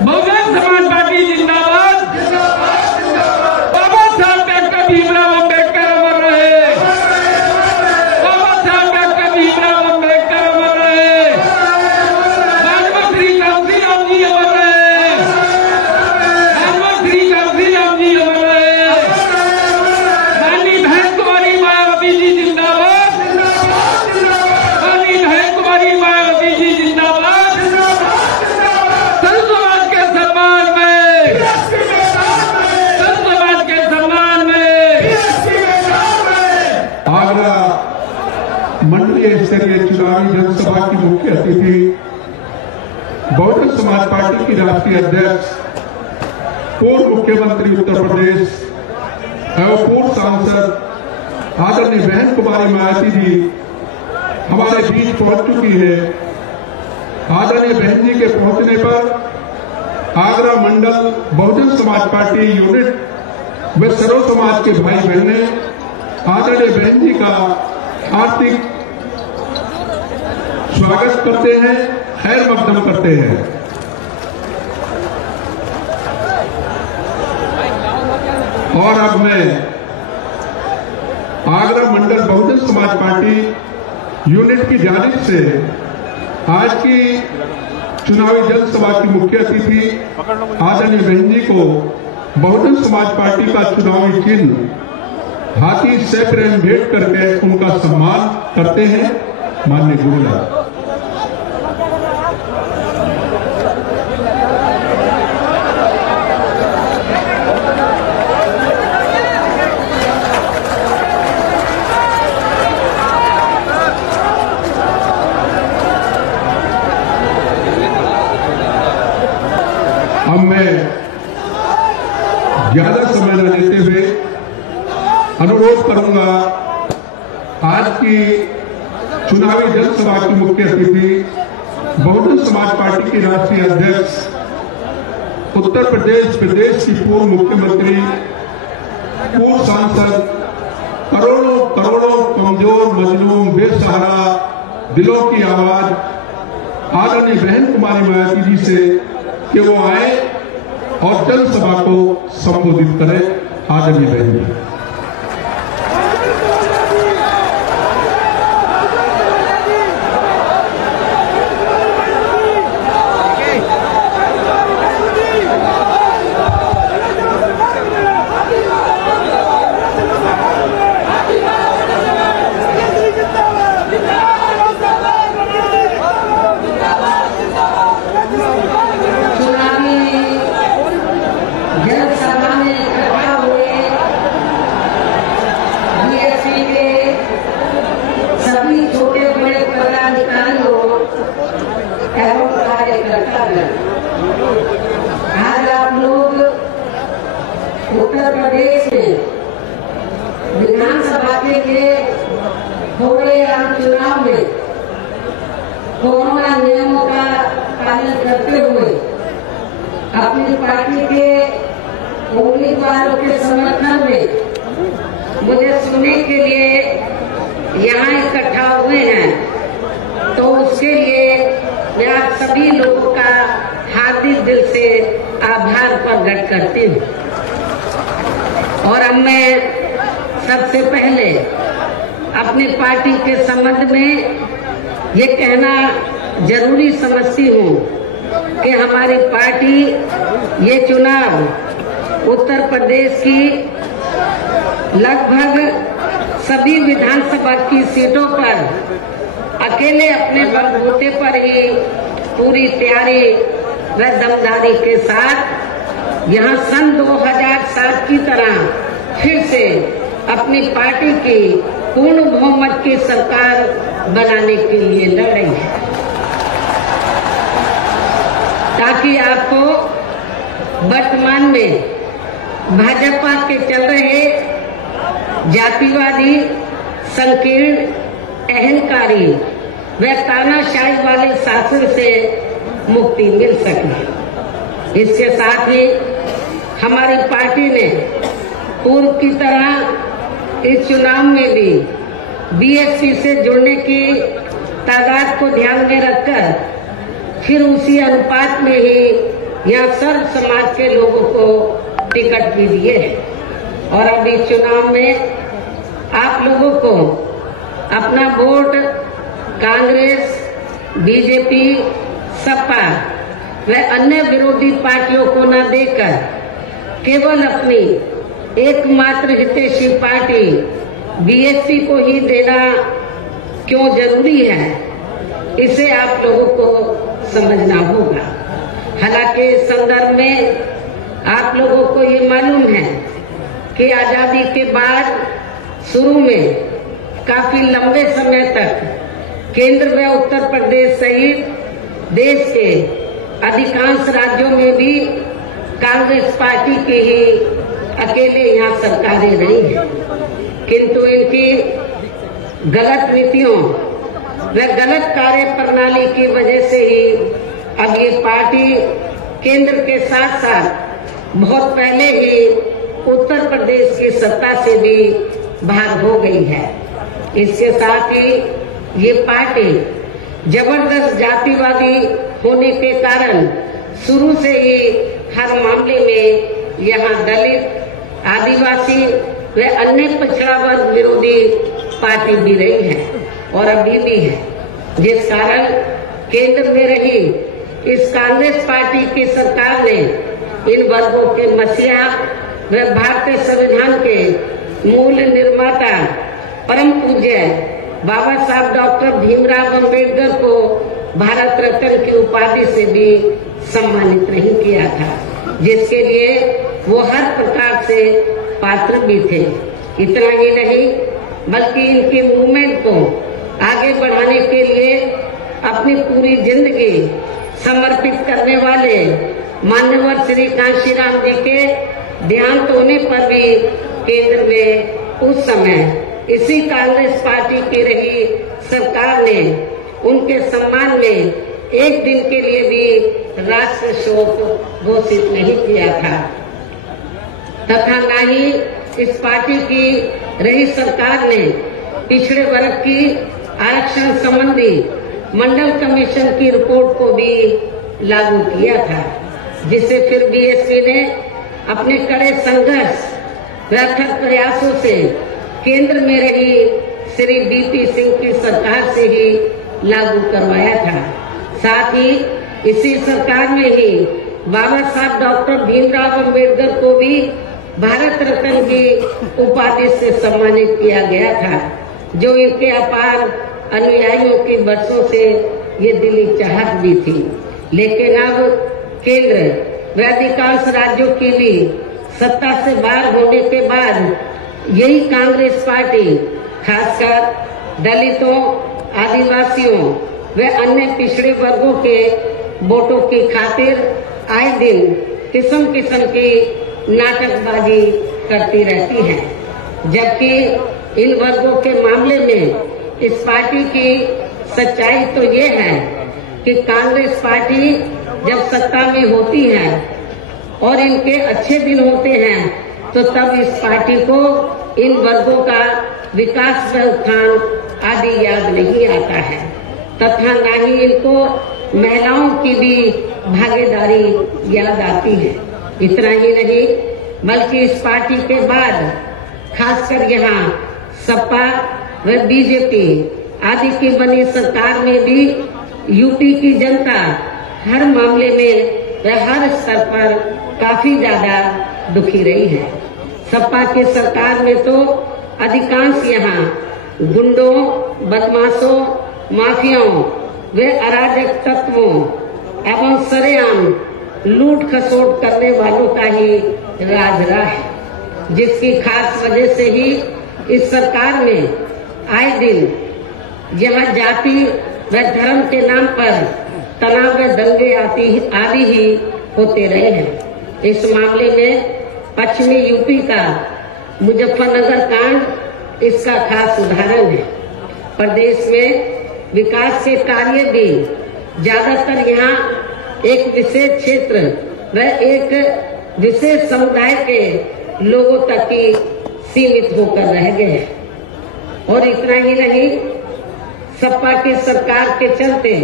Bahujan Samaj party जिंदाबाद। बाबा साहब doctor Bhimrao Ambedkar अमर रहे। बाबा साहब डॉक्टर भीमराव अम्बेडकर अमर रहे। भागवत श्री कांसी राम जी अमर रहे। भागवत श्री कांसी राम जी अमर रहे। रानी बहन कुमारी मायावती जी जिंदाबाद। रानी बहन कुमारी मायावती जी जिंदाबाद। आगरा मंडलीय स्तरीय चुनावी जनसभा की मुख्य अतिथि बहुजन समाज पार्टी की राष्ट्रीय अध्यक्ष, पूर्व मुख्यमंत्री उत्तर प्रदेश एवं पूर्व सांसद आदरणीय बहन कुमारी मायावती जी हमारे बीच पहुंच चुकी है। आदरणीय बहन जी के पहुंचने पर आगरा मंडल बहुजन समाज पार्टी यूनिट व सर्व समाज के भाई बहने आदरणीय बहन जी का हार्दिक स्वागत करते हैं, खैर मकदम करते हैं। और अब मैं आगरा मंडल बहुजन समाज पार्टी यूनिट की जानिब से आज की चुनावी जनसभा की मुख्य अतिथि आदरणीय बहन जी को बहुजन समाज पार्टी का चुनावी चिन्ह हाथी से प्रेम भेंट करके उनका सम्मान करते हैं। माननीय गुरुलाल। अब मैं ज्यादा समय न लेते हुए अनुरोध करूंगा आज की चुनावी जनसभा की मुख्य अतिथि बहुजन समाज पार्टी की राष्ट्रीय अध्यक्ष, उत्तर प्रदेश की पूर्व मुख्यमंत्री, पूर्व सांसद, करोड़ों करोड़ों कमजोर मजलूम बेसहारा दिलों की आवाज आदरणीय बहन कुमारी मायावती जी से कि वो आए और जनसभा को संबोधित करें। आदरणीय बहन जी। आज आप लोग उत्तर प्रदेश में विधानसभा के लिए हो रहे आम चुनाव में कोरोना नियमों का पालन करते हुए अपनी पार्टी के उम्मीदवारों के समर्थन में मुझे सुनने के लिए यहाँ इकट्ठा हुए हैं, तो उसके लिए मैं आप सभी लोगों का हार्दिक दिल से आभार प्रकट करती हूँ। और अब मैं सबसे पहले अपनी पार्टी के संबंध में ये कहना जरूरी समझती हूँ कि हमारी पार्टी ये चुनाव उत्तर प्रदेश की लगभग सभी विधानसभा की सीटों पर अकेले अपने बलबूते पर ही पूरी तैयारी व दमदारी के साथ यहाँ सन 2007 की तरह फिर से अपनी पार्टी की पूर्ण बहुमत की सरकार बनाने के लिए लड़ रही है, ताकि आपको वर्तमान में भाजपा के चल रहे जातिवादी, संकीर्ण, अहंकारी व तानाशाही वाले शासन से मुक्ति मिल सके। इसके साथ ही हमारी पार्टी ने पूर्व की तरह इस चुनाव में भी बीएसपी से जुड़ने की तादाद को ध्यान में रखकर फिर उसी अनुपात में ही यहाँ सर्व समाज के लोगों को टिकट भी दिए हैं। और अभी चुनाव में आप लोगों को अपना वोट कांग्रेस, बीजेपी, सपा व अन्य विरोधी पार्टियों को न देकर केवल अपनी एकमात्र हितैषी पार्टी बीएसपी को ही देना क्यों जरूरी है, इसे आप लोगों को समझना होगा। हालांकि इस संदर्भ में आप लोगों को ये मालूम है कि आजादी के बाद शुरू में काफी लंबे समय तक केंद्र व उत्तर प्रदेश सहित देश के अधिकांश राज्यों में भी कांग्रेस पार्टी की ही अकेले यहाँ सरकारें रही हैं, किंतु इनकी गलत नीतियों व गलत कार्य प्रणाली की वजह से ही अब ये पार्टी केंद्र के साथ साथ बहुत पहले ही उत्तर प्रदेश की सत्ता से भी बाहर हो गई है। इसके साथ ही ये पार्टी जबरदस्त जातिवादी होने के कारण शुरू से ही हर मामले में यहाँ दलित, आदिवासी व अन्य पिछड़ा वर्ग विरोधी पार्टी भी रही है और अभी भी है, जिस कारण केंद्र में रही इस कांग्रेस पार्टी की सरकार ने इन वर्गों के मसीहा व भारतीय संविधान के मूल निर्माता परम पूज्य बाबा साहब डॉक्टर भीमराव अम्बेडकर को भारत रत्न की उपाधि से भी सम्मानित नहीं किया था, जिसके लिए वो हर प्रकार से पात्र भी थे। इतना ही नहीं बल्कि इनकी मूवमेंट को आगे बढ़ाने के लिए अपनी पूरी जिंदगी समर्पित करने वाले मान्यवर श्री कांशीराम जी के देहांत होने पर भी केंद्र में उस समय इसी कांग्रेस पार्टी की रही सरकार ने उनके सम्मान में एक दिन के लिए भी राष्ट्रीय शोक घोषित नहीं किया था, तथा न ही इस पार्टी की रही सरकार ने पिछड़े वर्ग की आरक्षण संबंधी मंडल कमीशन की रिपोर्ट को भी लागू किया था, जिसे फिर बीएसपी ने अपने कड़े संघर्ष व अथक प्रयासों से केंद्र में रही श्री बीपी सिंह की सरकार से ही लागू करवाया था। साथ ही इसी सरकार में ही बाबा साहब डॉक्टर भीमराव अम्बेडकर को भी भारत रत्न की उपाधि से सम्मानित किया गया था, जो इनके अपार अनुयायियों की बरसों से ये दिली चाहत भी थी। लेकिन अब केंद्र व अधिकांश राज्यों की भी सत्ता से बाहर होने के बाद यही कांग्रेस पार्टी खासकर दलितों, आदिवासियों व अन्य पिछड़े वर्गों के वोटों की खातिर आए दिन किस्म किस्म की नाटकबाजी करती रहती है, जबकि इन वर्गों के मामले में इस पार्टी की सच्चाई तो ये है कि कांग्रेस पार्टी जब सत्ता में होती है और इनके अच्छे दिन होते हैं तो तब इस पार्टी को इन वर्गों का विकास व उत्थान आदि याद नहीं आता है, तथा न ही इनको महिलाओं की भी भागीदारी याद आती है। इतना ही नहीं बल्कि इस पार्टी के बाद खासकर यहाँ सपा व बीजेपी आदि की बनी सरकार में भी यूपी की जनता हर मामले में व हर स्तर पर काफी ज्यादा दुखी रही है। सपा की सरकार में तो अधिकांश यहाँ गुंडों, बदमाशों, माफियाओं व अराजक तत्वों एवं सरेआम लूट खसोट करने वालों का ही राज रहा है, जिसकी खास वजह से ही इस सरकार में आए दिन यहाँ जाति व धर्म के नाम पर तनाव व दंगे आदि ही होते रहे हैं। इस मामले में पश्चिमी यूपी का मुजफ्फरनगर कांड इसका खास उदाहरण है। प्रदेश में विकास के कार्य भी ज्यादातर यहाँ एक विशेष क्षेत्र व एक विशेष समुदाय के लोगों तक ही सीमित होकर रह गए हैं और इतना ही नहीं, सपा की सरकार के चलते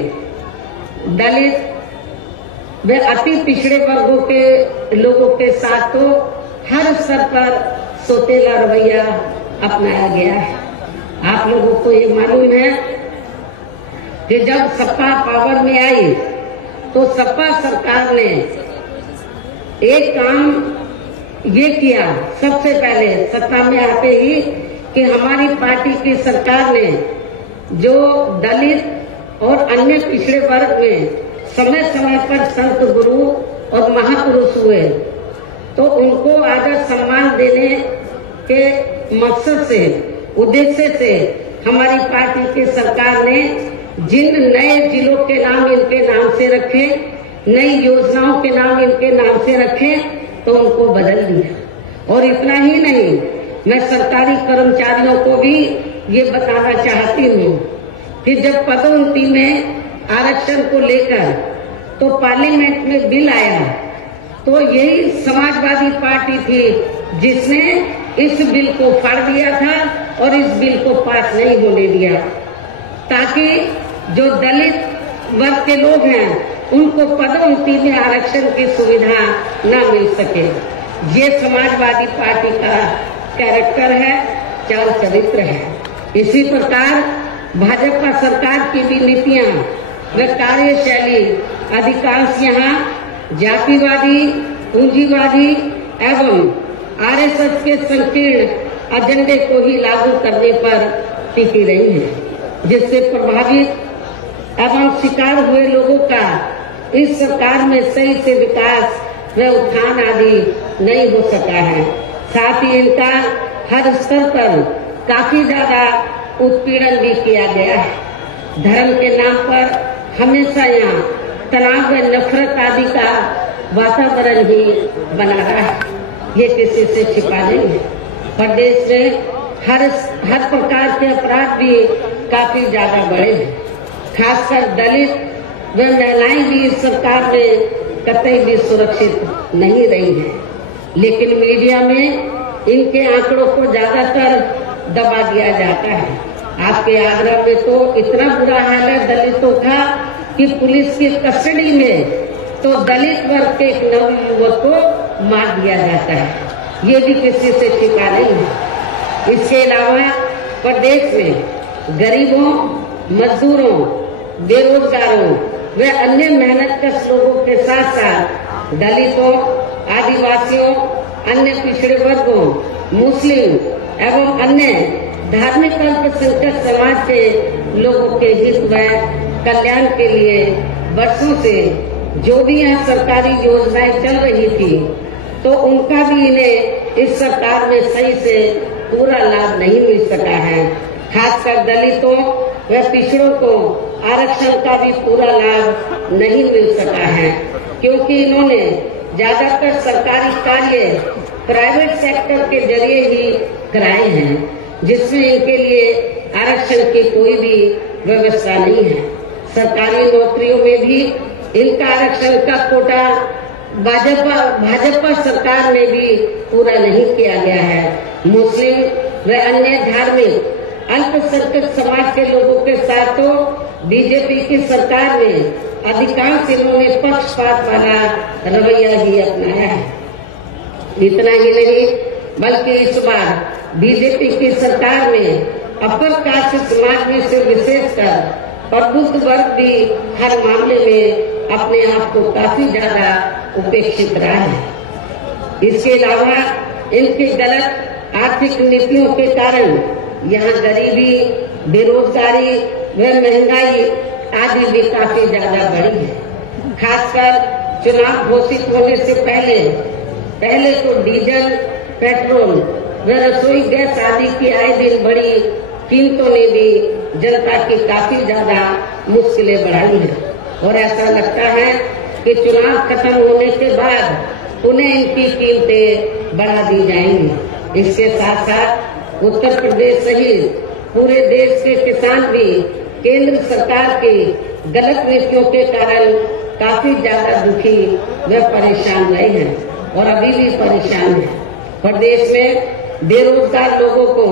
दलित व अति पिछड़े वर्गों के लोगों के साथ तो हर स्तर पर सोतेला रवैया अपनाया गया है। आप लोगों को ये मालूम है कि जब सपा पावर में आई तो सपा सरकार ने एक काम ये किया सबसे पहले सत्ता में आते ही कि हमारी पार्टी की सरकार ने जो दलित और अन्य पिछड़े वर्ग में समय समय पर संत गुरु और महापुरुष हुए तो उनको आदर सम्मान देने के मकसद से, उद्देश्य से हमारी पार्टी की सरकार ने जिन नए जिलों के नाम इनके नाम से रखे, नई योजनाओं के नाम इनके नाम से रखे, तो उनको बदल दिया। और इतना ही नहीं, मैं सरकारी कर्मचारियों को भी ये बताना चाहती हूँ कि जब पदोन्नति में आरक्षण को लेकर तो पार्लियामेंट में बिल आया तो यही समाजवादी पार्टी थी जिसने इस बिल को फाड़ दिया था और इस बिल को पास नहीं होने दिया, ताकि जो दलित वर्ग के लोग हैं उनको पदोन्नति में आरक्षण की सुविधा न मिल सके। ये समाजवादी पार्टी का कैरेक्टर है, चाल चरित्र है। इसी प्रकार भाजपा सरकार की भी नीतियां व कार्यशैली अधिकांश यहाँ जातिवादी, पूंजीवादी एवं आरएसएस के संकीर्ण एजेंडे को ही लागू करने पर टिकी रही है, जिससे प्रभावित एवं शिकार हुए लोगों का इस सरकार में सही से विकास व उत्थान आदि नहीं हो सका है। साथ ही इनका हर स्तर पर काफी ज्यादा उत्पीड़न भी किया गया है। धर्म के नाम पर हमेशा यहाँ तनाव व नफरत आदि का वातावरण ही बना रहा है, ये किसी से छिपा नहीं है। प्रदेश में हर प्रकार के अपराध भी काफी ज्यादा बढ़े हैं। खासकर दलित व महिलाएं भी इस सरकार में कतई भी सुरक्षित नहीं रही है, लेकिन मीडिया में इनके आंकड़ों को ज्यादातर दबा दिया जाता है। आपके आगरा में तो इतना बुरा हाल है दलितों का कि पुलिस की कस्टडी में तो दलित वर्ग के एक नवयुवक को मार दिया जाता है, ये भी किसी से छिपा नहीं है। इसके अलावा प्रदेश में गरीबों, मजदूरों, बेरोजगारों व अन्य मेहनतकश लोगों के साथ साथ दलितों, आदिवासियों, अन्य पिछड़े वर्गों, मुस्लिम एवं अन्य धार्मिक अल्पसंख्यक समाज के लोगों के हित व कल्याण के लिए वर्षों से जो भी यहाँ सरकारी योजनाएं चल रही थी तो उनका भी इन्हें इस सरकार में सही से पूरा लाभ नहीं मिल सका है। खासकर दलितों व पिछड़ों को आरक्षण का भी पूरा लाभ नहीं मिल सका है, क्योंकि इन्होंने ज्यादातर सरकारी कार्य प्राइवेट सेक्टर के जरिए ही कराए हैं, जिसमें इनके लिए आरक्षण की कोई भी व्यवस्था नहीं है। सरकारी नौकरियों में भी इनका आरक्षण का कोटा भाजपा सरकार में भी पूरा नहीं किया गया है। मुस्लिम व अन्य धार्मिक अल्पसंख्यक समाज के लोगों के साथ तो बीजेपी की सरकार में अधिकांश इन्होंने पक्षपात वाला रवैया ही अपनाया है। इतना ही नहीं, बल्कि इस बार बीजेपी की सरकार में अपर कास्ट समाज में से विशेषकर प्रबुद्ध वर्ग भी हर मामले में अपने आप को काफी ज्यादा उपेक्षित रहा है। इसके अलावा इनकी गलत आर्थिक नीतियों के कारण यहाँ गरीबी, बेरोजगारी व महंगाई आदि भी काफी ज्यादा बढ़ी है। खासकर चुनाव घोषित होने से पहले तो डीजल, पेट्रोल व रसोई गैस आदि की आए दिन बढ़ी कीमतों ने भी जनता की काफी ज्यादा मुश्किलें बढ़ाई हैं और ऐसा लगता है कि चुनाव खत्म होने के बाद उन्हें इनकी कीमतें बढ़ा दी जाएंगी। इसके साथ साथ उत्तर प्रदेश सहित पूरे देश के किसान भी केंद्र सरकार की गलत नीतियों के कारण काफी ज्यादा दुखी व परेशान रहे हैं और अभी भी परेशान हैं। प्रदेश में बेरोजगार लोगों को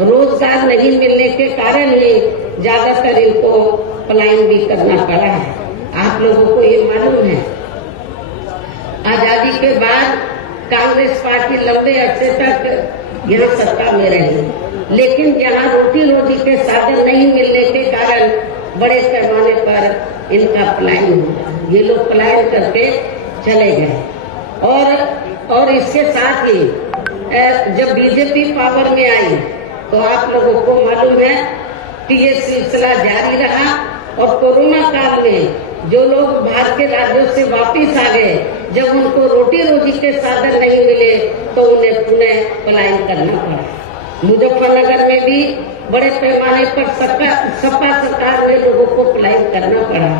रोजगार नहीं मिलने के कारण ही ज्यादातर इनको पलायन भी करना पड़ा है। आप लोगों को ये मालूम है, आजादी के बाद कांग्रेस पार्टी लंबे अरसे तक यहाँ सत्ता में रही, लेकिन यहाँ रोटी रोटी के साधन नहीं मिलने के कारण बड़े पैमाने पर इनका पलायन हुआ। ये लोग पलायन करके चले गए और इसके साथ ही जब बीजेपी पावर में आई तो आप लोगों को मालूम है कि ये सिलसिला जारी रहा और कोरोना काल में जो लोग बाहर के राज्यों से वापस आ गए, जब उनको रोटी रोटी के साधन नहीं मिले तो उन्हें पुनः पलायन करना पड़ा। मुजफ्फरनगर में भी बड़े पैमाने पर सपा सरकार में लोगों को पलायन करना पड़ा।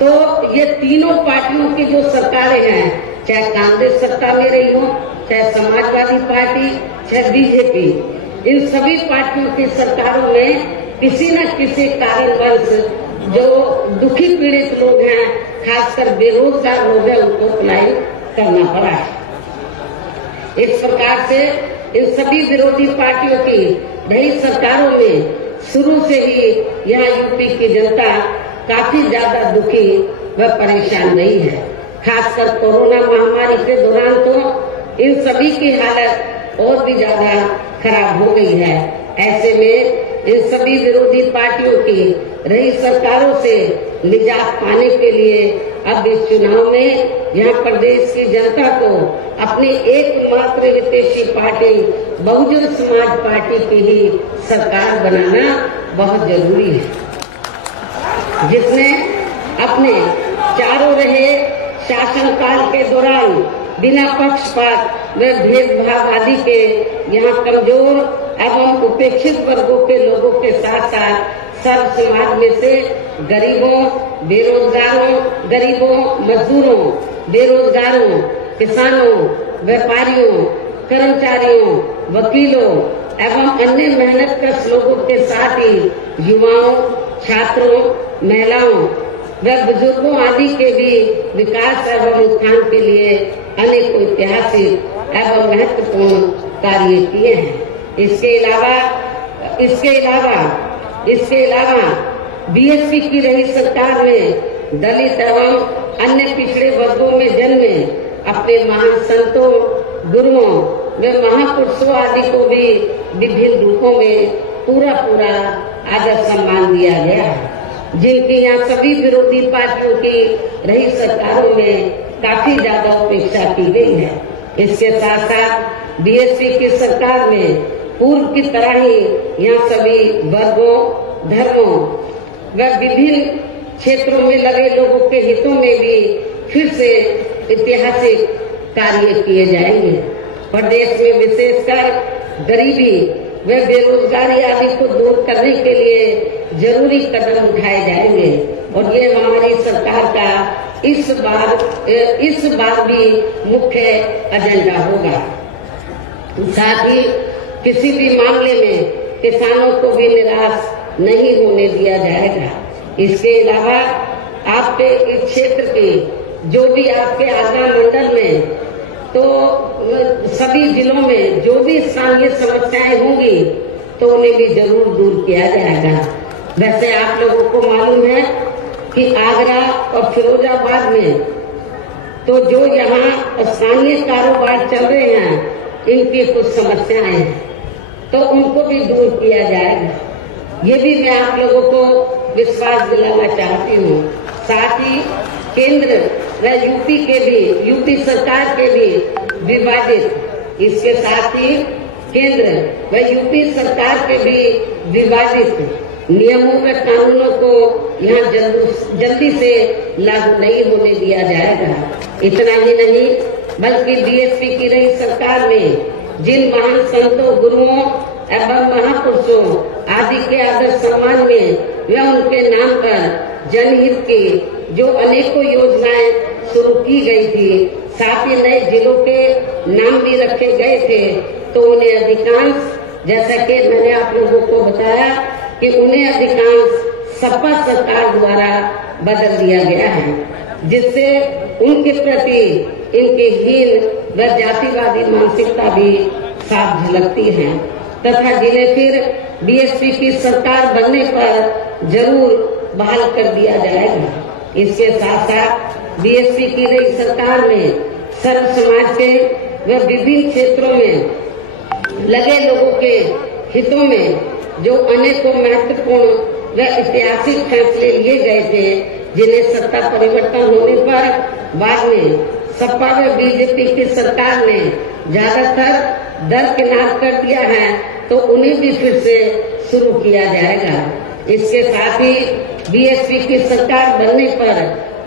तो ये तीनों पार्टियों की जो सरकारें हैं, चाहे कांग्रेस सत्ता में रही हो, चाहे समाजवादी पार्टी, चाहे बीजेपी, इन सभी पार्टियों की सरकारों में किसी न किसी कारणवश जो दुखी पीड़ित लोग हैं, खासकर बेरोजगार लोग हैं, उनको पलायन करना पड़ा है। इस प्रकार से इन सभी विरोधी पार्टियों की नई सरकारों में शुरू से ही यहाँ यूपी की जनता काफी ज्यादा दुखी व परेशान रही है। खासकर कोरोना महामारी के दौरान तो इन सभी की हालत और भी ज्यादा खराब हो गई है। ऐसे में इन सभी विरोधी पार्टियों की रही सरकारों से निजात पाने के लिए अब इस चुनाव में यहाँ प्रदेश की जनता को अपनी एकमात्र विदेशी पार्टी बहुजन समाज पार्टी की ही सरकार बनाना बहुत जरूरी है, जिसने अपने चारों रहे शासनकाल के दौरान बिना पक्षपात व भेदभाव आदि के यहाँ कमजोर एवं उपेक्षित वर्गों के लोगों के साथ साथ सर्व समाज में से गरीबों, मजदूरों, बेरोजगारों, किसानों, व्यापारियों, कर्मचारियों, वकीलों एवं अन्य मेहनतकश लोगों के साथ ही युवाओं, छात्रों, महिलाओं व बुजुर्गों आदि के भी विकास एवं उत्थान के लिए अनेक ऐतिहासिक एवं महत्वपूर्ण कार्य किए हैं। इसके अलावा बीएसपी की रही सरकार में दलित एवं अन्य पिछड़े वर्गों में जन्मे अपने महान संतों, गुरुओं व महापुरुषों आदि को भी विभिन्न रूपों में पूरा आदर सम्मान दिया गया है, जिनकी यहाँ सभी विरोधी पार्टियों की रही सरकारों में काफी ज्यादा उपेक्षा की गई है। इसके साथ साथ बीएसपी की सरकार में पूर्व की तरह ही यहाँ सभी वर्गों, धर्मों व विभिन्न क्षेत्रों में लगे लोगों के हितों में भी फिर से ऐतिहासिक कार्य किए जाएंगे। प्रदेश में विशेषकर गरीबी व बेरोजगारी आदि को दूर करने के लिए जरूरी कदम उठाए जाएंगे और ये हमारी सरकार का इस बार भी मुख्य एजेंडा होगा। साथ ही किसी भी मामले में किसानों को भी निराश नहीं होने दिया जाएगा। इसके अलावा आपके इस क्षेत्र के जो भी आपके आगरा मंडल में तो सभी जिलों में जो भी स्थानीय समस्याएं होंगी तो उन्हें भी जरूर दूर किया जाएगा। वैसे आप लोगों को मालूम है कि आगरा और फिरोजाबाद में तो जो यहाँ स्थानीय कारोबार चल रहे हैं, इनकी कुछ समस्याएं हैं तो उनको भी दूर किया जाएगा। ये भी मैं आप लोगों को विश्वास दिलाना चाहती हूँ। साथ ही केंद्र व यूपी सरकार के भी विवादित, इसके साथ ही केंद्र व यूपी सरकार के भी विवादित नियमों व कानूनों को यहाँ जल्दी से लागू नहीं होने दिया जाएगा। इतना ही नहीं बल्कि बीएसपी की रही सरकार में जिन महान संतों, गुरुओं एवं महापुरुषों आदि के आदर सम्मान में व उनके नाम पर जनहित की जो अनेकों योजनाएं शुरू की गई थी, साथ ही नए जिलों के नाम भी रखे गए थे, तो उन्हें अधिकांश, जैसा कि मैंने आप लोगों को बताया कि उन्हें अधिकांश सपा सरकार द्वारा बदल दिया गया है, जिससे उनके प्रति इनकी हीन व जातिवादी मानसिकता भी साफ झलकती है। तथा जिन्हें फिर बीएसपी की सरकार बनने पर जरूर बहाल कर दिया जाएगा। इसके साथ साथ बीएसपी की नई सरकार में सर्व समाज के व विभिन्न क्षेत्रों में लगे लोगों के हितों में जो अनेकों महत्वपूर्ण व ऐतिहासिक फैसले लिए गए थे, जिन्हें सत्ता परिवर्तन होने पर बाद में सपा व बीजेपी की सरकार ने ज्यादातर दरकिनार कर दिया है, तो उन्हें भी फिर से शुरू किया जाएगा। इसके साथ ही बीएसपी की सरकार बनने पर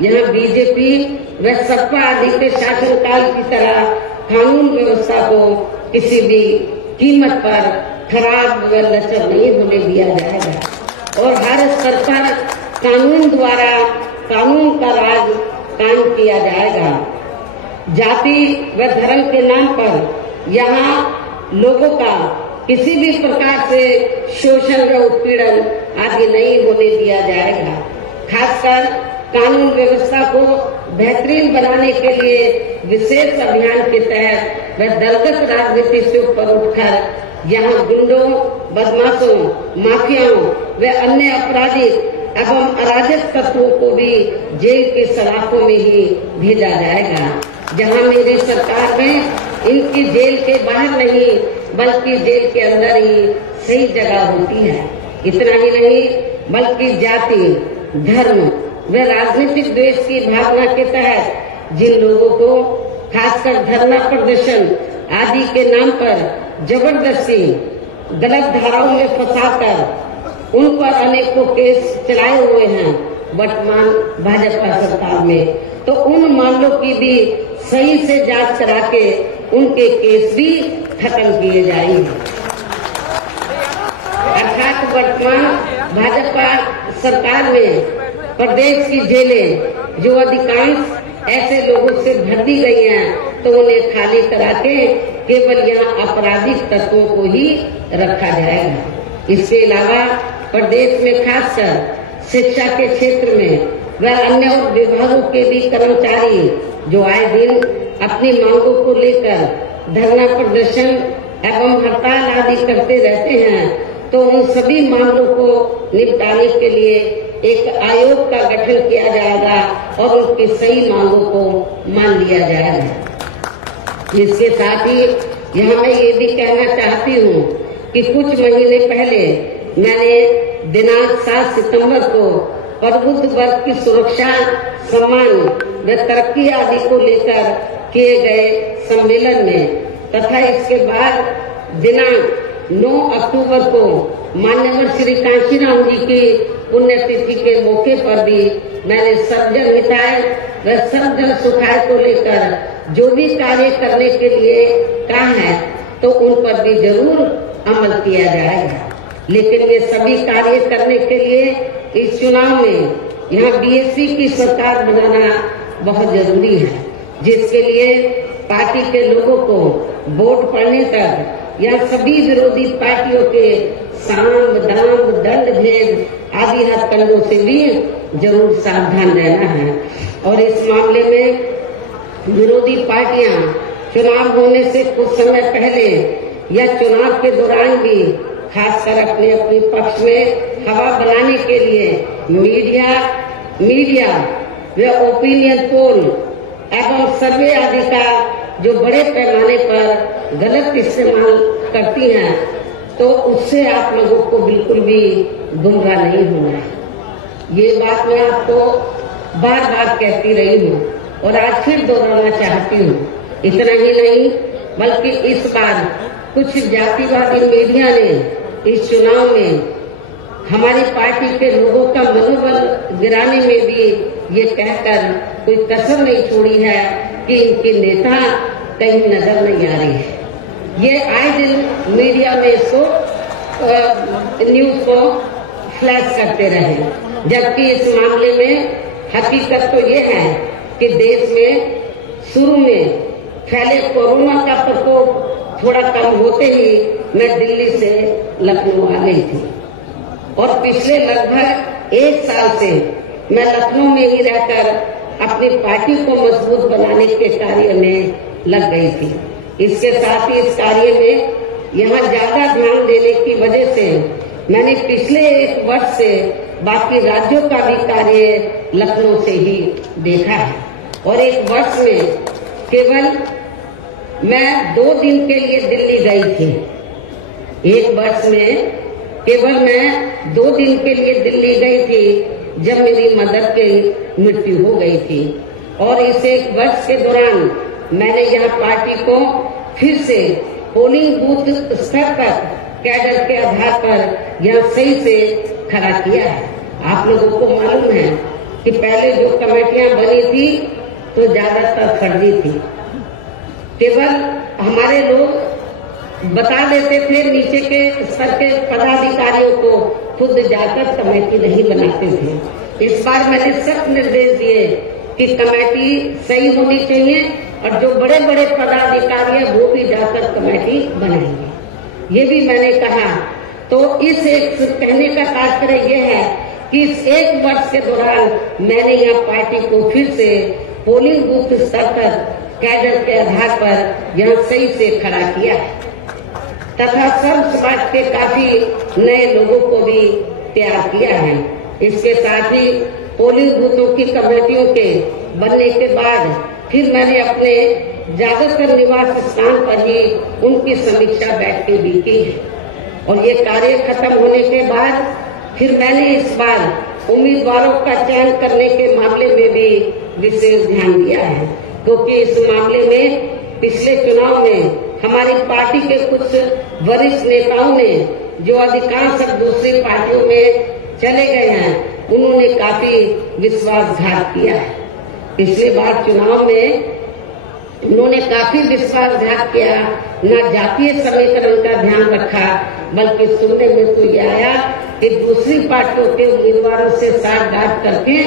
यहाँ बीजेपी व सपा आदि के शासनकाल की तरह कानून व्यवस्था को किसी भी कीमत पर खराब व लचर नहीं होने दिया जाएगा और हर स्तर पर कानून द्वारा कानून का राज कायम किया जाएगा। जाति व धर्म के नाम पर यहाँ लोगों का किसी भी प्रकार से शोषण व उत्पीड़न आदि नहीं होने दिया जाएगा। खासकर कानून व्यवस्था को बेहतरीन बनाने के लिए विशेष अभियान के तहत व दलगत राजनीति से ऊपर उठकर यहाँ गुंडों, बदमाशों, माफियाओं व अन्य आपराधिक एवं अराजक तत्वों को भी जेल के सलाखों में ही भेजा जाएगा। जहां मेरी सरकार में इनकी जेल के बाहर नहीं बल्कि जेल के अंदर ही सही जगह होती है। इतना ही नहीं बल्कि जाति, धर्म व राजनीतिक द्वेष की भावना के तहत जिन लोगों को खासकर धरना प्रदर्शन आदि के नाम पर जबरदस्ती गलत धाराओं में फंसाकर उन पर अनेकों केस चलाए हुए हैं वर्तमान भाजपा सरकार में, तो उन मामलों की भी सही से जांच करा के उनके केस भी खत्म किए जाएंगे। अर्थात वर्तमान भाजपा सरकार में प्रदेश की जेलें जो अधिकांश ऐसे लोगों से भर दी गई हैं, तो उन्हें खाली करा के केवल यहाँ आपराधिक तत्वों को ही रखा जाएगा। इसके अलावा प्रदेश में खासकर शिक्षा के क्षेत्र में व अन्य विभागों के भी कर्मचारी जो आए दिन अपनी मांगों को लेकर धरना प्रदर्शन एवं हड़ताल आदि करते रहते हैं, तो उन सभी मामलों को निपटाने के लिए एक आयोग का गठन किया जाएगा और उनकी सही मांगों को मान लिया जाएगा। इसके साथ ही यहाँ मैं ये भी कहना चाहती हूँ कि कुछ महीने पहले मैंने दिनांक 7 सितंबर को प्रबुद्ध वर्ग की सुरक्षा, सम्मान व तरक्की आदि को लेकर किए गए सम्मेलन में तथा इसके बाद दिनांक 9 अक्टूबर को मान्यवर श्री कांशीराम जी की पुण्यतिथि के मौके पर भी मैंने सर्वजन हिताय व सर्वजन सुखाय को लेकर जो भी कार्य करने के लिए कहा है, तो उन पर भी जरूर अमल किया जाएगा। लेकिन ये सभी कार्य करने के लिए इस चुनाव में यहाँ बीएसपी की सरकार बनाना बहुत जरूरी है, जिसके लिए पार्टी के लोगों को वोट पड़ने तक या सभी विरोधी पार्टियों के साम, दाम, दंड भेद आदि हथकंडों से भी जरूर सावधान रहना है। और इस मामले में विरोधी पार्टियां चुनाव होने से कुछ समय पहले या चुनाव के दौरान भी खासकर अपने अपने पक्ष में हवा बनाने के लिए मीडिया व ओपिनियन पोल एवं सर्वे आदि का जो बड़े पैमाने पर गलत इस्तेमाल करती हैं, तो उससे आप लोगों को बिल्कुल भी गुमराह नहीं होना है। ये बात मैं आपको बार बार कहती रही हूँ और आज फिर दोहराना चाहती हूँ। इतना ही नहीं बल्कि इस बार कुछ जातिवादी मीडिया ने इस चुनाव में हमारी पार्टी के लोगों का मनोबल गिराने में भी ये कहकर कोई कसर नहीं छोड़ी है कि इनके नेता कहीं नजर नहीं आ रही है। ये आए दिन मीडिया में इसको न्यूज को फ्लैश करते रहे, जबकि इस मामले में हकीकत तो ये है कि देश में शुरू में फैले कोरोना का प्रकोप थोड़ा कम होते ही मैं दिल्ली से लखनऊ आ गई थी और पिछले लगभग 1 साल से मैं लखनऊ में ही रहकर अपनी पार्टी को मजबूत बनाने के कार्य में लग गई थी। इसके साथ ही इस कार्य में यहाँ ज्यादा ध्यान देने की वजह से मैंने पिछले 1 वर्ष से बाकी राज्यों का भी कार्य लखनऊ से ही देखा है। और 1 वर्ष में केवल मैं 2 दिन के लिए दिल्ली गई थी। 1 वर्ष में केवल मैं 2 दिन के लिए दिल्ली गई थी जब मेरी मदर की मृत्यु हो गई थी। और इस 1 वर्ष के दौरान मैंने यहाँ पार्टी को फिर से पोलिंग बूथ स्तर तक कैडर के आधार पर यहाँ सही से खड़ा किया है। आप लोगों को मालूम है कि पहले जो कमेटियां बनी थी तो ज्यादातर फर्जी थी। केवल हमारे लोग बता देते थे, नीचे के स्तर के पदाधिकारियों को खुद जाकर कमेटी नहीं बनाते थे। इस बार मैंने सख्त निर्देश दिए कि कमेटी सही होनी चाहिए और जो बड़े बड़े पदाधिकारी हैं वो भी जाकर कमेटी बनाएंगे, ये भी मैंने कहा। तो इस एक कहने का तात्पर्य यह है कि इस 1 वर्ष के दौरान मैंने यहाँ पार्टी को फिर से पोलिंग बूथ स्तर पर कैडर के आधार पर यहाँ सही से खड़ा किया तथा सब समाज के काफी नए लोगों को भी तैयार किया है। इसके साथ ही पोलिंग बूथों की कमेटियों के बनने के बाद फिर मैंने अपने ज्यादातर निवास स्थान पर ही उनकी समीक्षा बैठकें भी की है। और ये कार्य खत्म होने के बाद फिर मैंने इस बार उम्मीदवारों का चयन करने के मामले में भी विशेष ध्यान दिया है, क्योंकि इस मामले में पिछले चुनाव में हमारी पार्टी के कुछ वरिष्ठ नेताओं ने जो अधिकांश दूसरी पार्टियों में चले गए हैं, उन्होंने काफी विश्वासघात किया है। पिछले बार चुनाव में उन्होंने काफी विश्वासघात किया, न जातीय समीकरण का ध्यान रखा, बल्कि सुनने में तो ये आया कि दूसरी पार्टियों के उम्मीदवारों से साठगांठ करके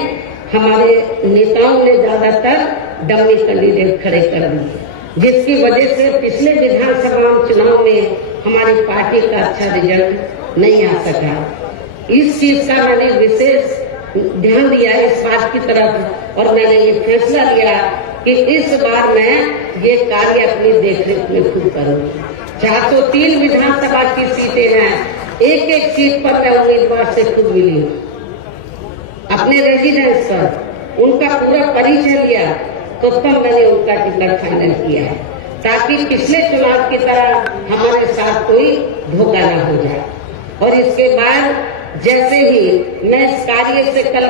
हमारे नेताओं ने ज्यादातर डमी कैंडिडेट खड़े कर दिए, जिसकी वजह से पिछले विधानसभा चुनाव में हमारी पार्टी का अच्छा रिजल्ट नहीं आ सका। इस चीज का मैंने विशेष ध्यान दिया इस बात की तरफ और मैंने ये फैसला लिया कि इस बार मैं ये कार्य अपनी देखरेख में खुद करूंगी। 403 विधानसभा की सीटें हैं, एक सीट पर मैं उम्मीदवार से खुद मिली हूँ, अपने रेजिडेंस पर उनका पूरा परिचय लिया, तो तब मैंने उनका टिकट फाइनल किया है, ताकि पिछले चुनाव की तरह हमारे साथ कोई धोखा न हो जाए। और इसके बाद जैसे ही मैं इस कार्य से कल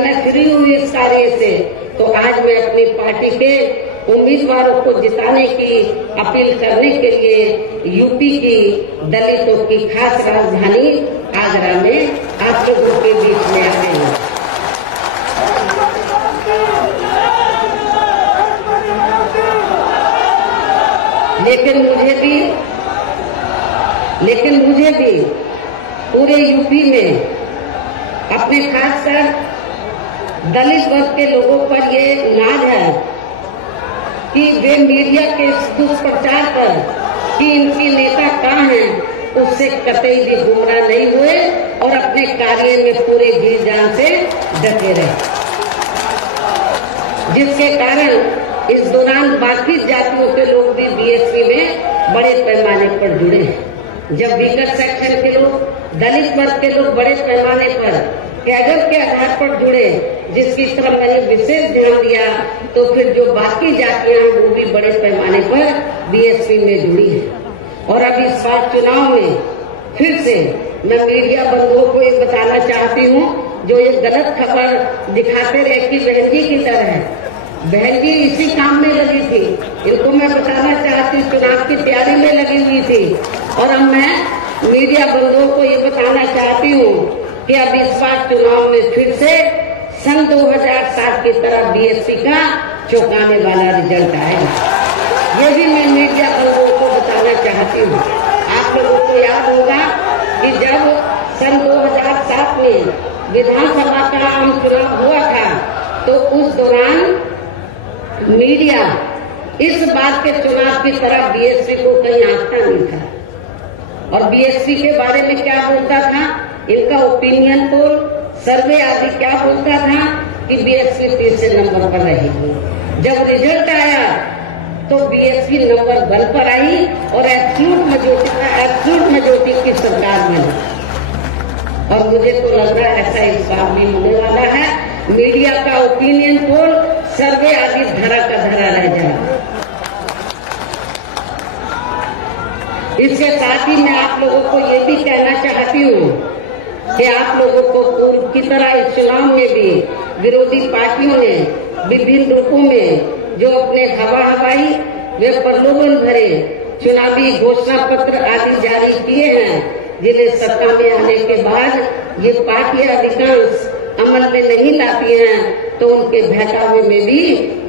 मैं फ्री हुई इस कार्य से, तो आज मैं अपनी पार्टी के उम्मीदवारों को जिताने की अपील करने के लिए यूपी की दलितों की खास राजधानी आगरा में आप लोगों के बीच में आ गई हूँ। लेकिन मुझे भी पूरे यूपी में अपने खासकर दलित वर्ग के लोगों पर ये नाज है कि वे मीडिया के दुष्प्रचार पर कि इनके नेता कहाँ हैं उससे कतई भी गुमराह नहीं हुए और अपने कार्य में पूरे जी जान से डटे रहे, जिसके कारण इस दौरान बाकी जातियों के लोग भी बीएसपी में बड़े पैमाने पर जुड़े हैं। जब वीकर सेक्शन के लोग, दलित वर्ग के लोग बड़े पैमाने पर कैडर के आधार पर जुड़े, जिसकी तरफ मैंने विशेष ध्यान दिया, तो फिर जो बाकी जातियां हैं वो भी बड़े पैमाने पर बीएसपी में जुड़ी है। और अब इस बार चुनाव में फिर से मैं मीडिया बंधुओं को ये बताना चाहती हूँ, जो ये गलत खबर दिखाते रहे कि बहन जी की तरह है, बहन जी इसी काम में लगी थी, इनको मैं बताना चाहती हूँ चुनाव की तैयारी में लगी हुई थी। और अब मैं मीडिया बंधुओं को ये बताना चाहती हूँ कि अब इस बार चुनाव में फिर से सन 2007 की तरह बीएसपी का चौंकाने वाला रिजल्ट आएगा। ये भी मैं मीडिया बंधुओं को बताना चाहती हूँ। आप लोगों को याद होगा कि जब सन 2007 में विधानसभा का आम चुनाव हुआ था, तो उस दौरान मीडिया इस बात के चुनाव की तरह बीएसपी को कहीं आंकता नहीं था। और बीएसपी के बारे में क्या बोलता था, इनका ओपिनियन पोल, सर्वे आदि क्या बोलता था कि बीएसपी तीसरे नंबर पर रहेगी। जब रिजल्ट आया तो बीएसपी नंबर 1 पर आई और एब्सोल्यूट मेजॉरिटी की सरकार बनी। और मुझे तो लग रहा है ऐसा इस बार भी होने वाला है। मीडिया का ओपिनियन पोल, सर्वे आदि धरा का धरा रह जाए। इसके साथ ही मैं आप लोगों को ये भी कहना चाहती हूँ कि आप लोगों को पूर्व की तरह इस चुनाव में भी विरोधी पार्टियों ने विभिन्न रूपों में जो अपने हवाई व प्रलोभन भरे चुनावी घोषणा पत्र आदि जारी किए हैं, जिन्हें सत्ता में आने के बाद ये पार्टियां अधिकांश अमल में नहीं लाती हैं, तो उनके बहकावे में भी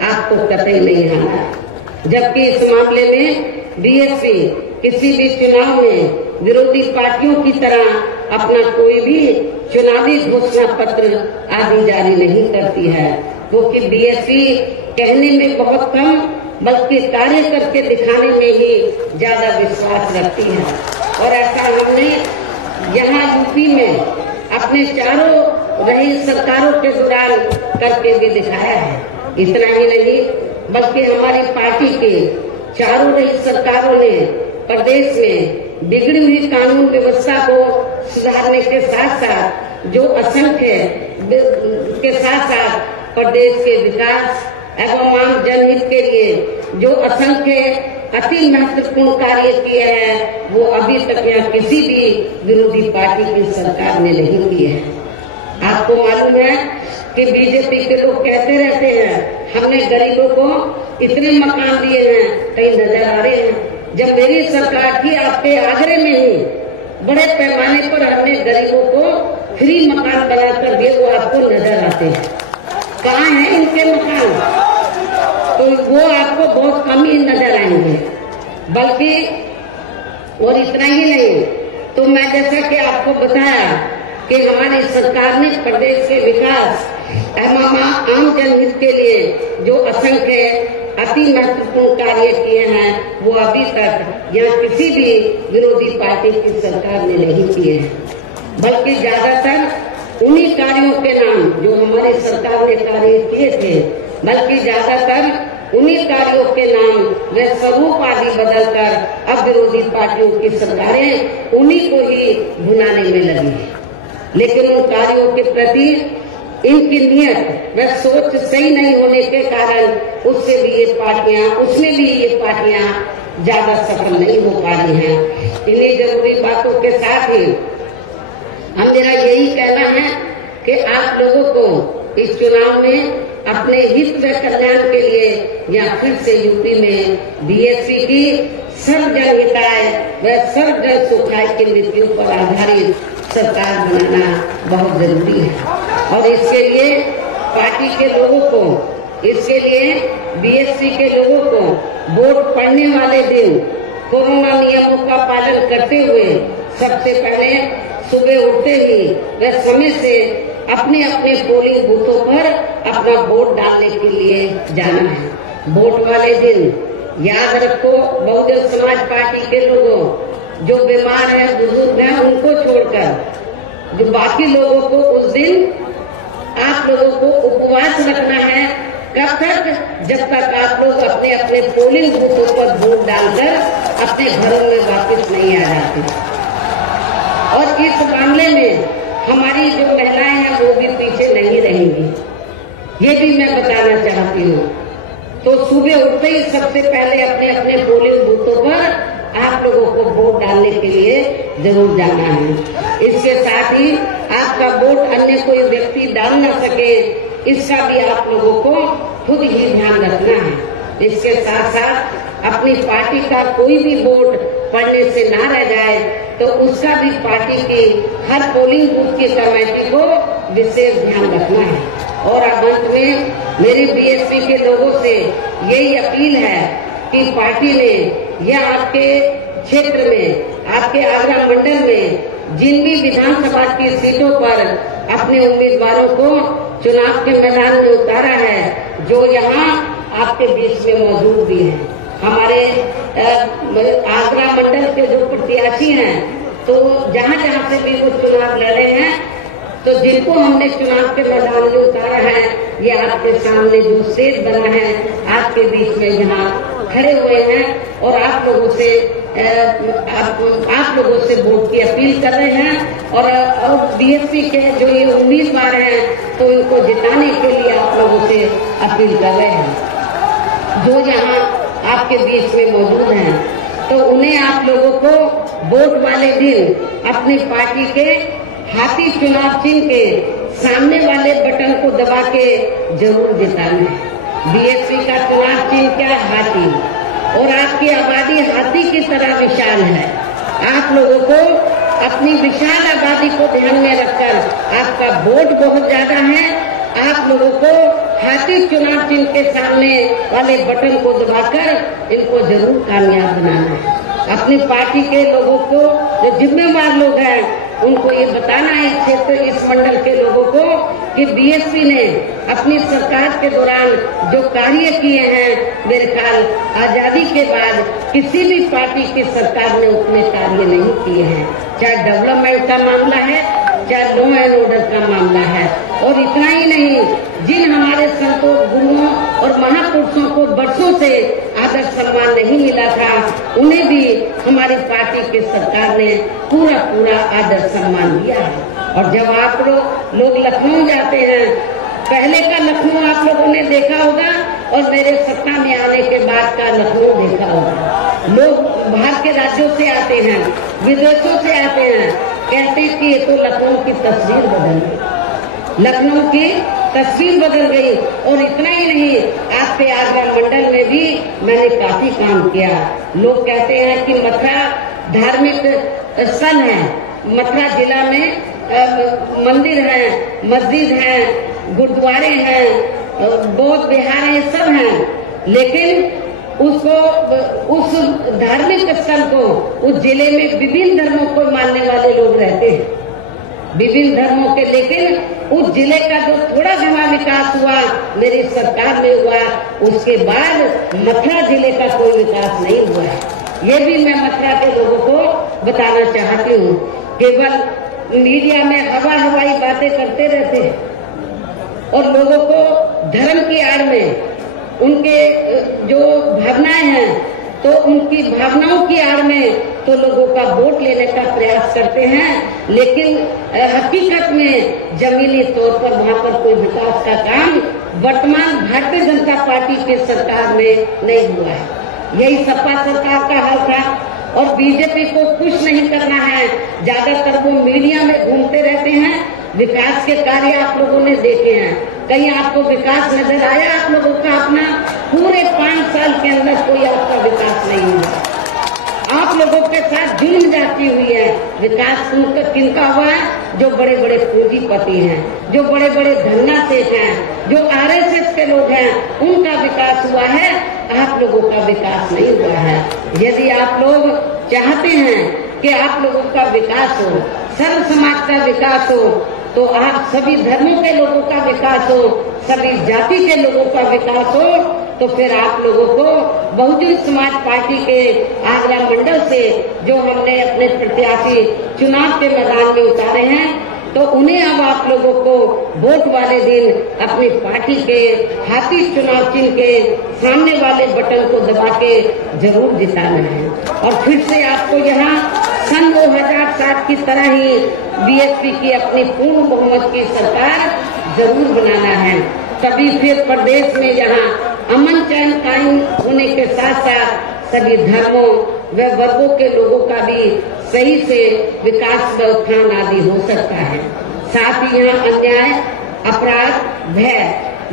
आपको कतई नहीं आना। जबकि इस मामले में बीएसपी किसी भी चुनाव में विरोधी पार्टियों की तरह अपना कोई भी चुनावी घोषणा पत्र आदि जारी नहीं करती है, क्योंकि बीएसपी कहने में बहुत कम बल्कि कार्य करके दिखाने में ही ज्यादा विश्वास रखती है। और ऐसा हमने यहाँ यूपी में अपने चारों रही सरकारों के दौरान करके भी दिखाया है। इतना ही नहीं बल्कि हमारी पार्टी के चारों रही सरकारों ने प्रदेश में बिगड़ी हुई कानून व्यवस्था को सुधारने के साथ साथ जो असंख्य के साथ साथ प्रदेश के विकास एवं आम जनहित के लिए जो असंख्य अति महत्वपूर्ण कार्य किए हैं, वो अभी तक यहाँ किसी भी विरोधी पार्टी की सरकार ने नहीं किए हैं। आपको मालूम है कि बीजेपी के लोग कहते रहते हैं हमने गरीबों को इतने मकान दिए हैं, कहीं नजर आ रहे हैं। जब मेरी सरकार थी आपके आगरे में ही बड़े पैमाने पर हमने गरीबों को फ्री मकान बनाकर दिए, वो आपको नजर आते हैं। कहाँ है इनके मकान? तो वो आपको बहुत कम ही नजर आएंगे। बल्कि और इतना ही नहीं, तो मैं जैसा कि आपको बताया कि हमारी सरकार ने प्रदेश के विकास एवं आम जनहित के लिए जो असंख्य अति महत्वपूर्ण कार्य किए हैं, वो अभी तक यहाँ किसी भी विरोधी पार्टी की सरकार ने नहीं किए हैं। बल्कि ज्यादातर उन्हीं कार्यों के नाम जो हमारी सरकार ने कार्य किए थे, बल्कि ज्यादातर उन्हीं कार्यों के नाम व स्वरूप आदि बदलकर अब विरोधी पार्टियों की सरकारें उन्हीं को ही भुनाने में लगी है। लेकिन उन कार्यों के प्रति इनकी नियत व सोच सही नहीं होने के कारण उसमें भी ये पार्टियां ज्यादा सफल नहीं हो पा रही हैं। इन्हीं जरूरी बातों के साथ ही मेरा यही कहना है कि आप लोगों को इस चुनाव में अपने हित व कल्याण के लिए या फिर से यूपी में बीएसपी की सर्वजन हिताय व सर्वजन सुखाय की नीतियों पर आधारित सरकार बनाना बहुत जरूरी है। और इसके लिए पार्टी के लोगों को, इसके लिए बीएसपी के लोगों को वोट पड़ने वाले दिन कोरोना नियमों का पालन करते हुए सबसे पहले सुबह उठते ही व समय से अपने अपने पोलिंग बूथों पर अपना वोट डालने के लिए जाना है। वोट वाले दिन याद रखो, बहुजन समाज पार्टी के लोगों जो बीमार हैं, बुजुर्ग हैं, उनको छोड़कर जो बाकी लोगों को उस दिन आप लोगों को उपवास रखना है। कब तक? जब तक आप लोग अपने अपने पोलिंग बूथों पर वोट डालकर अपने घरों में वापस नहीं आ जाते। और इस मामले में हमारी जो महिलाएं हैं वो भी पीछे नहीं रहेंगी, ये भी मैं बताना चाहती हूँ। तो सुबह उठते ही सबसे पहले अपने अपने पोलिंग बूथों पर आप लोगों को वोट डालने के लिए जरूर जाना है। इसके साथ ही आपका वोट अन्य कोई व्यक्ति डाल न सके, इसका भी आप लोगों को खुद ही ध्यान रखना है। इसके साथ साथ अपनी पार्टी का कोई भी वोट पड़ने से ना रह जाए, तो उसका भी पार्टी की हर पोलिंग बूथ की कमेटी को विशेष ध्यान रखना है। और अब अंत में मेरी बीएसपी के लोगों से यही अपील है कि पार्टी ने यह आपके क्षेत्र में, आपके आगरा मंडल में जिन भी विधानसभा की सीटों पर अपने उम्मीदवारों को चुनाव के मैदान में उतारा है, जो यहाँ आपके बीच में मौजूद भी है। हमारे आगरा मंडल के जो प्रत्याशी हैं, तो जहाँ जहाँ से भी वो चुनाव लड़े हैं, तो जिनको हमने चुनाव के मैदान में उतारा है, ये आपके सामने जो स्टेज बना है, आपके बीच में यहाँ खड़े हुए हैं और आप लोगों से वोट की अपील कर रहे हैं। और बीएसपी के जो ये उम्मीदवार हैं तो इनको जिताने के लिए आप लोगों से अपील कर रहे हैं। जो यहाँ आपके बीच में मौजूद हैं तो उन्हें आप लोगों को वोट वाले दिन अपनी पार्टी के हाथी चुनाव चिन्ह के सामने वाले बटन को दबा के जरूर जिताना है। बीएसपी का चुनाव चिन्ह क्या? हाथी। और आपकी आबादी हाथी की तरह विशाल है। आप लोगों को अपनी विशाल आबादी को ध्यान में रखकर आपका वोट बहुत ज्यादा है। आप लोगों को हाथी चुनाव चिन्ह के सामने वाले बटन को दबाकर इनको जरूर कामयाब बनाना है। अपनी पार्टी के लोगों को, जो जिम्मेवार लोग हैं, उनको ये बताना है इस क्षेत्र, इस मंडल के लोगों को कि बीएसपी ने अपनी सरकार के दौरान जो कार्य किए हैं, मेरे ख्याल आजादी के बाद किसी भी पार्टी की सरकार ने उतने कार्य नहीं किए हैं। चाहे डेवलपमेंट का मामला है, चाहे लॉ एंड ऑर्डर का मामला है। और इतना ही नहीं, जिन हमारे संतों, गुरुओं और महापुरुषों को वर्षों से आदर सम्मान नहीं मिला था, उन्हें भी हमारी पार्टी की सरकार ने पूरा पूरा आदर सम्मान दिया है। और जब आप लोग लखनऊ जाते हैं, पहले का लखनऊ आप लोगों ने देखा होगा और मेरे सत्ता में आने के बाद का लखनऊ देखा होगा। लोग बाहर के राज्यों से आते हैं, विदेशों से आते हैं, कहते हैं कि ये तो लखनऊ की तस्वीर बदल गई, लखनऊ की तस्वीर बदल गई। और इतना ही नहीं, आपके आगरा मंडल में भी मैंने काफी काम किया। लोग कहते हैं कि मथुरा धार्मिक स्थल है, मथुरा जिला में मंदिर है, मस्जिद है, गुरुद्वारे हैं, बौद्ध विहार है, सब हैं, लेकिन उस धार्मिक स्थल को, उस जिले में विभिन्न धर्मों को मानने वाले लोग रहते हैं, विभिन्न धर्मों के। लेकिन उस जिले का जो थोड़ा घना विकास हुआ मेरी सरकार में हुआ, उसके बाद मथुरा जिले का कोई विकास नहीं हुआ है। ये भी मैं मथुरा के लोगों को बताना चाहती हूँ। केवल मीडिया में हवाई बातें करते रहते हैं और लोगों को धर्म की आड़ में उनके जो भावनाएं हैं, तो उनकी भावनाओं की आड़ में तो लोगों का वोट लेने का प्रयास करते हैं, लेकिन हकीकत में जमीनी तौर पर वहाँ पर कोई विकास का काम वर्तमान भारतीय जनता पार्टी की सरकार में नहीं हुआ है। यही सपा सरकार का हाल था। और बीजेपी को कुछ नहीं करना है, ज्यादातर वो मीडिया में घूमते रहते हैं। विकास के कार्य आप लोगों ने देखे हैं, कहीं आपको विकास नजर आया आप लोगों का? अपना पूरे 5 साल के अंदर कोई आपका विकास नहीं हुआ। आप लोगों के साथ जुल्म जाती हुई है। विकास किनका हुआ है? जो बड़े बड़े पूंजीपति हैं, जो बड़े बड़े धन्ना सेठ हैं, जो आरएसएस के लोग हैं, उनका विकास हुआ है। आप लोगों का विकास नहीं हुआ है। यदि आप लोग चाहते हैं कि आप लोगों का विकास हो, सर्व समाज का विकास हो, तो आप सभी धर्मों के लोगों का विकास हो, सभी जाति के लोगों का विकास हो, तो फिर आप लोगों को बहुजन समाज पार्टी के आगरा मंडल से जो हमने अपने प्रत्याशी चुनाव के मैदान में उतारे हैं, तो उन्हें अब आप लोगों को वोट वाले दिन अपनी पार्टी के हाथी चुनाव चिन्ह के सामने वाले बटन को दबा के जरूर जिताना है। और फिर से आपको यहाँ सन 2007 की तरह ही बीएसपी की अपनी पूर्ण बहुमत की सरकार जरूर बनाना है। तभी फिर प्रदेश में यहाँ अमन चैन कायम होने के साथ साथ सभी धर्मों व वर्गों के लोगों का भी सही से विकास व उत्थान आदि हो सकता है। साथ ही यहाँ अन्याय, अपराध, भय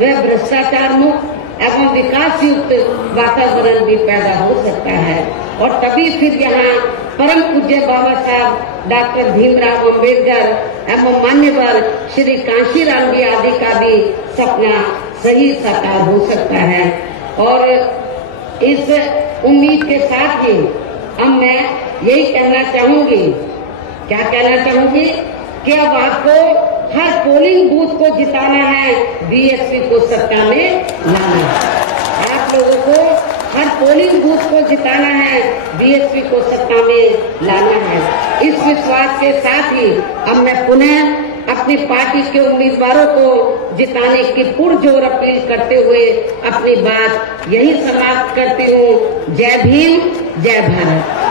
व भ्रष्टाचार मुक्त एवं विकास युक्त वातावरण भी पैदा हो सकता है। और तभी फिर यहाँ परम पूज्य बाबा साहब डॉक्टर भीमराव अम्बेडकर एवं मान्यवर श्री कांशीराम जी आदि का भी सपना सही साकार हो सकता है। और इस उम्मीद के साथ ही अब मैं यही कहना चाहूंगी, क्या कहना चाहूंगी कि अब आपको हर पोलिंग बूथ को जिताना है, बीएसपी को सत्ता में लाना है। आप लोगों को हर पोलिंग बूथ को जिताना है, बीएसपी को सत्ता में लाना है। इस विश्वास के साथ ही अब मैं पुनः अपनी पार्टी के उम्मीदवारों को जिताने की पुरजोर अपील करते हुए अपनी बात यही समाप्त करती हूँ। जय भीम, जय भारत।